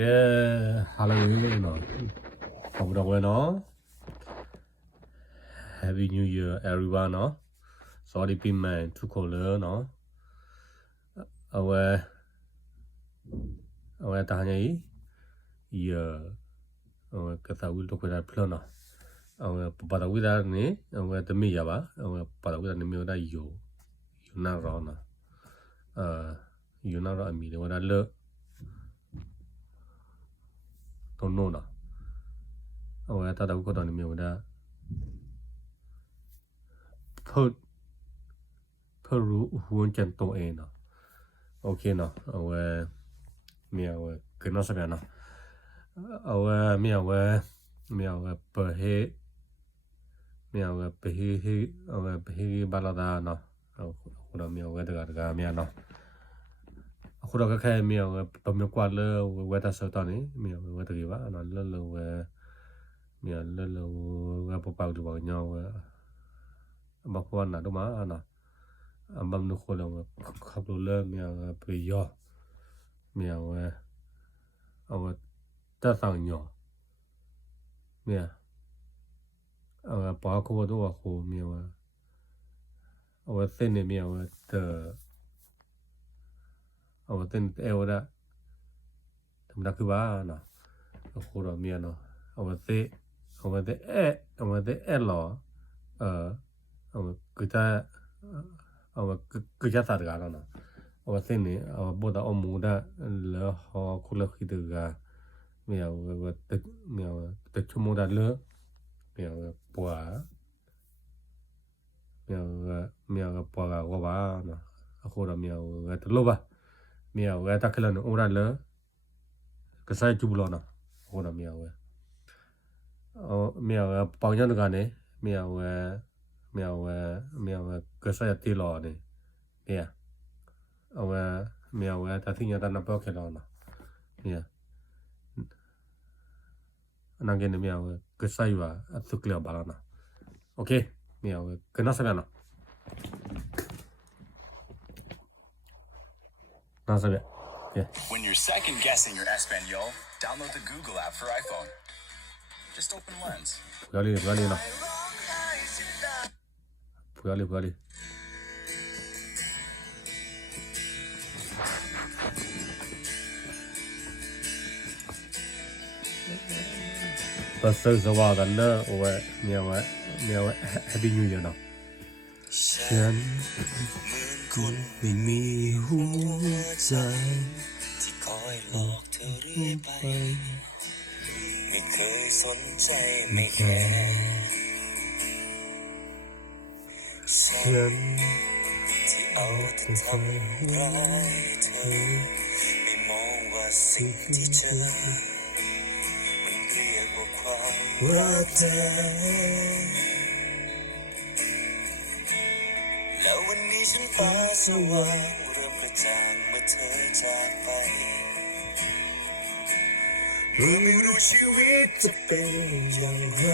hello เนาะขอบคุณด้วยเนาะ Happy New Year everyone เนาะสวัสดีปีใหม่ทุกคนเลยเนาะเอาไว้ตาเนี่ยเอาไว้กระต่ายวิ่งตัวกระต่ายพลอนเนาะเอาไว้ปะตาวิ่งได้เนี่ยเอาไว้จะมีอย่าบ้าเอาไว้ปะตาวิ่งได้เนี่ยมีอะไรอยู่น่ารอเนาะอยู่น่ารอมีเดี๋ยวได้เลิกตรงโน้นเนาะเอาไว้ตาวิ่งก็ตอนนี้มีได้เพิ่งรู้หัวจันตัวเองเนาะโอเคเนาะเอาไว้มีเอาไว้เกินน่าสบายเนาะเอาไว้มีเอาไว้เปิดให้มีเอาไว้เปิดให้เอาไว้เปิดให้บาลาดาเนาะเอาคุณเรามีเอาไว้ตะการมีเนาะคุณเราก็แค่มีเอาไว้ตัวมีกวาดเลยไว้แต่สุดตอนนี้มีเอาไว้ตะกี้ว่านั่นเรื่องไว้มีเรื่องไว้ปะปาดูว่าเงาไว้บางคนน่ะดูมาเนาะบางคนเราขับรถเริ่มมีเอาไว้ไปย่อมีเอาไว้ตัดสั่งย่อมีเอาไว้ปากเขาตัวเขามีเอาไว้เส้นเนี่ยมีเอาไว้เอาไว้เส้นเอวได้ธรรมดาคือว่าเนาะเขาเรามีเนาะเอาไว้เส้นหล่อเอาไว้คือจะสัตว์กันเนาะเอาไว้เส้นนี้เอาบดเอาหมูได้แล้วพอคุณเราคิดดูกันมีเอาไว้ตึกชั่วโมงได้เลยมีเอาปัวมีเอาปัวกับว่าเนาะเขาเรามีเอาไว้ตลบมีเอาไว้ตะเคลันอุรันเลยก็ใส่จุบล้อเนาะเขาเรามีเอาไว้มีเอาปองยันกันเนี่ยมีเอาก็ใส่ตีล้อเนี่ยเนี่ยเอาไว้มีเอาไว้แต่ที่ยังตอนนั้นพอเคลันเนาะเนี่ยนั่งกินเนี่ยมีเอาก็ใส่ว่าสุกเลียวบาลานะโอเคมีเอาก็น่าสบายเนาะน่าสบาย When you're second guessing your Espanol, download the Google app for iPhone. Just open Lens. Pugali นาะpugaliปัสสาวะกันเลยโอ้ยมีเอาHappy New Year เนาะฉันคนไม่มีหัวใจที่คอยหลอกเธอเรื่อยไปไม่เคยสนใจไม่แคร์ฉันที่เอาแต่ทำร้ายเธอไม่มองว่าสิ่งที่เจอมันเรียกว่าความรักเธอแล้ววันนี้ฉันฟ้าสว่างเริ่มกระจ่างเมื่อเธอจากไปเมื่อไม่รู้ชีวิตจะเป็นอย่างไร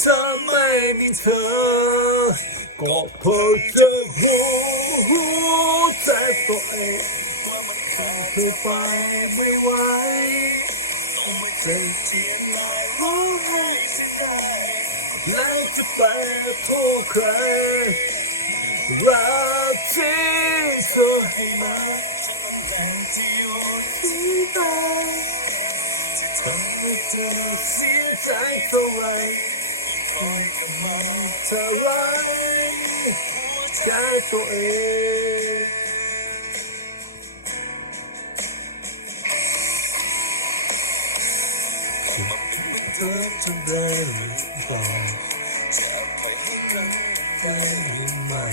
ถ้าไม่มีเธอก็พอจะรู้ใจตัวเองว่ามันขาดเธอไปไม่ไหวต้องไม่เจ็บเทียนลายร้องไห้เสียดายแล้วจะไปโทษใครรักที่เธอให้มาฉันมันแรงที่อยู่ที่ตายที่ทำให้เธอเสียใจเท่าไรคอยกันมาเท่าไรหัวใจตัวเองเธอทำได้หรือเปล่าจะปล่อยให้มันได้หรือไม่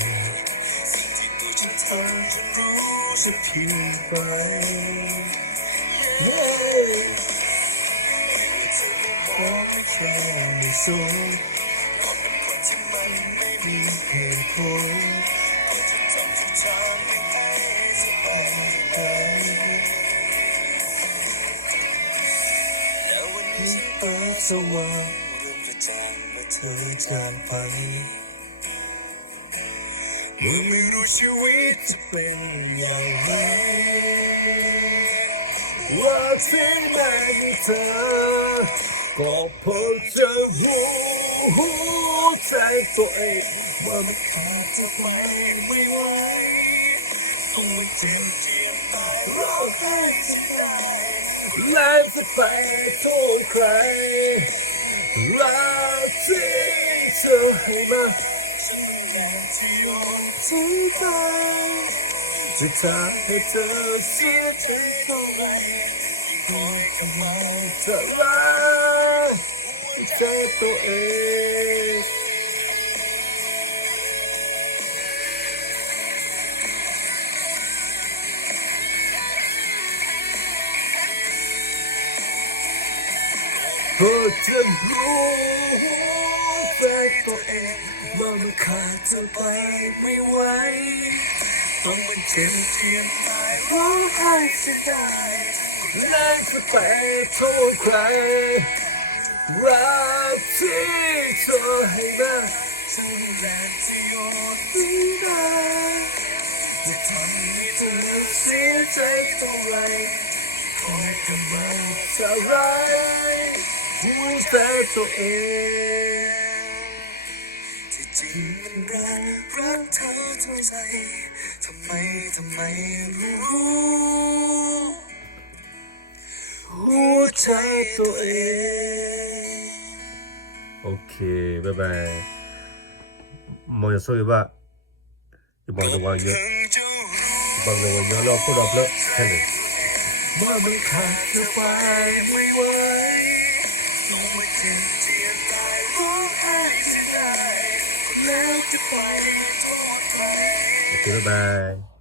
สิ่งที่ตัวฉันทำฉันรู้จะผิดไปไม่ว่าเธอไม่บอกไม่แค่ไม่สนก็เป็นคนที่มันไม่มีเหตุผลก็จะทำทุกทางไม่ให้สบายใจแล้ววันนี้ฉันฟ้าสว่างเริ่มกระจ่างเมื่อเธอจากไปเมื่อไม่รู้ชีวิตจะเป็นอย่างไร ว่าที่ไม่มีเธอก็พอจะรู้ใจตัวเองว่ามันขาดจะไปไม่ไหวต้องมาเจ็บเจียนตายร้องไห้จะได้แล้วจะไปโทษใครรักที่เธอให้มาฉันแรงที่ยอมทิ้งไปจะทำให้เธอเสียใจเท่าไรคอยจะมาเธอรักเธอตัวเองเพราะจะรู้ใจตัวเองว่ามันขาดเธอไปไม่ไหวต้องมันเจ็บเทียนตายร้องไห้เสียดายและจะไปโทษใครรักที่เธอให้มาฉันแรงที่ยอมทิ้งได้จะทำให้เธอเสียใจเท่าไรคอยจะมาเท่าไรหัวใจตัวเองที่จริงมันรักเธอทั้งใจทำไมรู้หัวใจตัวเองโอเคบ๊ายบายมองอย่าสู้ว่าอย่ามองจะวางเยอะบางเรื่องเยอะเราพูดแบบเลิกแค่ไหนว่ามันขาดเธอไปไม่ไหวต้องมาเจ็บเจียนตายร้องไห้เสียดายแล้วจะไปโทษใครโอเคบ๊ายบาย